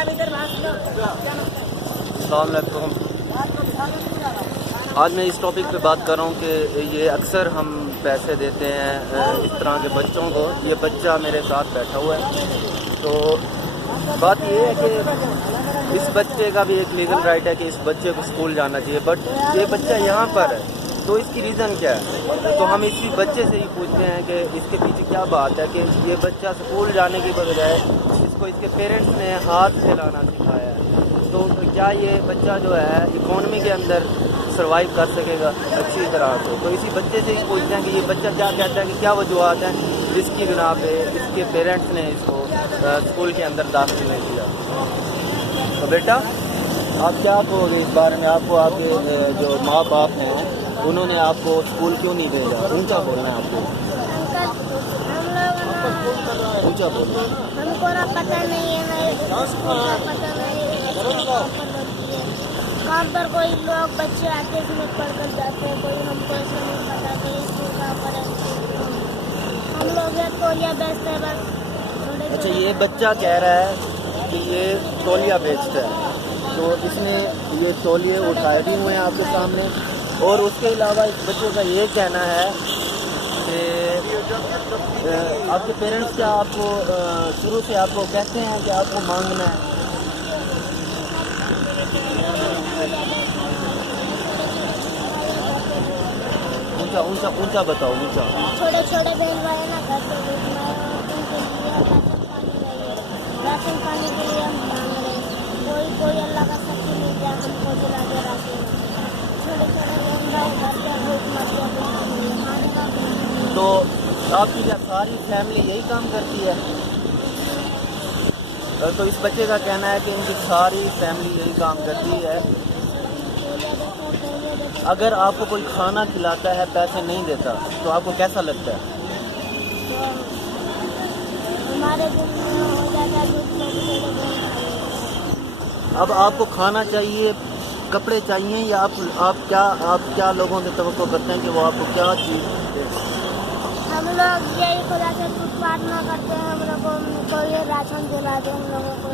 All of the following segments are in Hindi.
अस्सलामुअलैकुम। आज मैं इस टॉपिक पे बात कर रहा हूँ कि ये अक्सर हम पैसे देते हैं इस तरह के बच्चों को। ये बच्चा मेरे साथ बैठा हुआ है, तो बात ये है कि इस बच्चे का भी एक लीगल राइट है कि इस बच्चे को स्कूल जाना चाहिए, बट ये बच्चा यहाँ पर है, तो इसकी रीज़न क्या है? तो हम इसी बच्चे से ही पूछते हैं कि इसके पीछे क्या बात है कि ये बच्चा स्कूल जाने की बजाय इसको इसके पेरेंट्स ने हाथ हिलाना सिखाया है। तो क्या ये बच्चा जो है इकोनॉमी के अंदर सर्वाइव कर सकेगा अच्छी तरह से? तो इसी बच्चे से ही पूछते हैं कि ये बच्चा क्या कहता है कि क्या वजूहत हैं जिसकी बिना पे इसके पेरेंट्स ने इसको स्कूल के अंदर दाखिल नहीं किया। तो बेटा, आप क्या कहोगे इस बारे में? आपको आपके जो माँ बाप हैं उन्होंने आपको स्कूल क्यों नहीं भेजा? ऊंचा बोलना है आपको, ऊंचा बोलना। हमको ना पता नहीं है, ना स्कूल का पता नहीं है। काम पर कोई लोग बच्चे आते हैं, उसमें पढ़ कर जाते हैं, कोई हमको ऐसा नहीं पता कि स्कूल का पर हम लोग ये तौलिया बेचते हैं बस। अच्छा, ये बच्चा कह रहा है कि ये तौलिया बेचता है, तो इसने ये तौलिए उठाए भी हुए हैं आपके सामने। और उसके अलावा इस बच्चे का ये कहना है कि आपके पेरेंट्स क्या आपको शुरू से आपको कहते हैं कि आपको मांगना है? ऊंचा ऊंचा ऊंचा बताओ, ऊंचा। छोटे छोटे बहन भाई ना घर पे उनके लिए राशन पानी के लिए हम मांग रहे हैं। कोई अल्लाह का शक्ति मिल जाए हमको दिला दे राशन। छोटे छोटे बहन भाई घर पे बहुत मत तो आपकी क्या सारी फैमिली यही काम करती है? तो इस बच्चे का कहना है कि इनकी सारी फैमिली यही काम करती है। अगर आपको कोई खाना खिलाता है, पैसे नहीं देता, तो आपको कैसा लगता है? हमारे दिन में हो जाता है। अब आपको खाना चाहिए, कपड़े चाहिए, या आप क्या लोगों से तवक्को करते हैं कि वो आपको क्या चीज़ दें? हम लोग यही खुदा से प्रार्थना करते हैं, हम लोगों को ये राशन दिला दे, हम लोगों को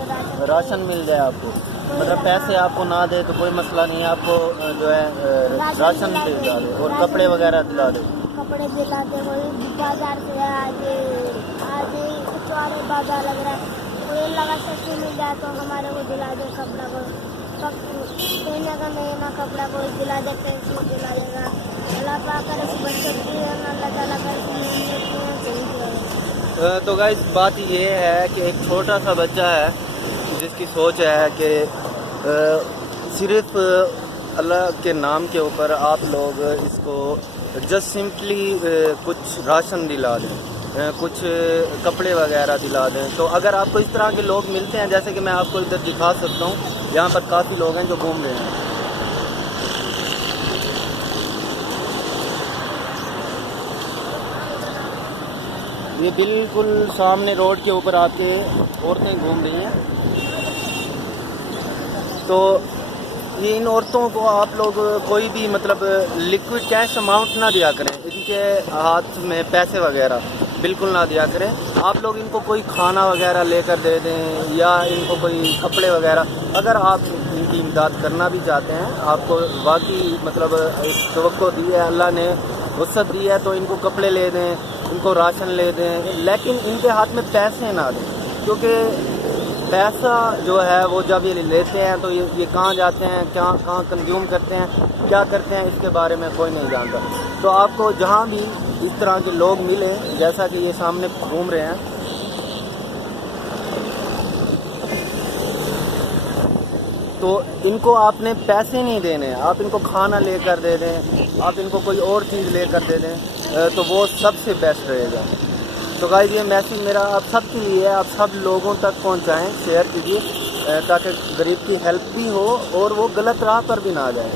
राशन मिल जाए आपको। मतलब पैसे आपको ना दे तो कोई मसला नहीं है, आपको जो है राशन दिला दे और कपड़े वगैरह दिला दे। कपड़े दिला दे, कोई बाजार से आज कुछ और बाजार लग रहा है, कोई लगा सस्ती मिल जाए तो हमारे को दिला दे कपड़ा को। पहने का नहीं ना कपड़ा कोई दिला दे, पेंसिल दिला देगा। अल्लाह पाक करे बच्चों की अल्लाह ताला करे। तो गाइस, बात ये है कि एक छोटा सा बच्चा है जिसकी सोच है कि सिर्फ अल्लाह के नाम के ऊपर आप लोग इसको जस्ट सिंपली कुछ राशन दिला दें, कुछ कपड़े वगैरह दिला दें। तो अगर आपको इस तरह के लोग मिलते हैं, जैसे कि मैं आपको इधर दिखा सकता हूँ, यहाँ पर काफ़ी लोग हैं जो घूम रहे हैं। ये बिल्कुल सामने रोड के ऊपर आके औरतें घूम रही हैं। तो ये इन औरतों को आप लोग कोई भी मतलब लिक्विड कैश अमाउंट ना दिया करें, इनके हाथ में पैसे वगैरह बिल्कुल ना दिया करें। आप लोग इनको कोई खाना वगैरह लेकर दे दें या इनको कोई कपड़े वगैरह। अगर आप इनकी इमदाद करना भी चाहते हैं, आपको वाकई मतलब एक तवक्को दी है, अल्लाह ने वसअत दी है, तो इनको कपड़े ले दें, इनको राशन ले दें, लेकिन इनके हाथ में पैसे ना दें। क्योंकि पैसा जो है वो जब ये लेते हैं तो ये कहाँ जाते हैं, कहाँ कंज्यूम करते हैं, क्या करते हैं, इसके बारे में कोई नहीं जानता। तो आपको जहाँ भी इस तरह के लोग मिले, जैसा कि ये सामने घूम रहे हैं, तो इनको आपने पैसे नहीं देने, आप इनको खाना लेकर दे दें, आप इनको कोई और चीज़ लेकर दे दें, तो वो सबसे बेस्ट रहेगा। तो गाइस, ये मैसेज मेरा आप सब के लिए है, आप सब लोगों तक पहुंचाएं, शेयर कीजिए, ताकि गरीब की हेल्प भी हो और वो गलत राह पर भी ना जाए।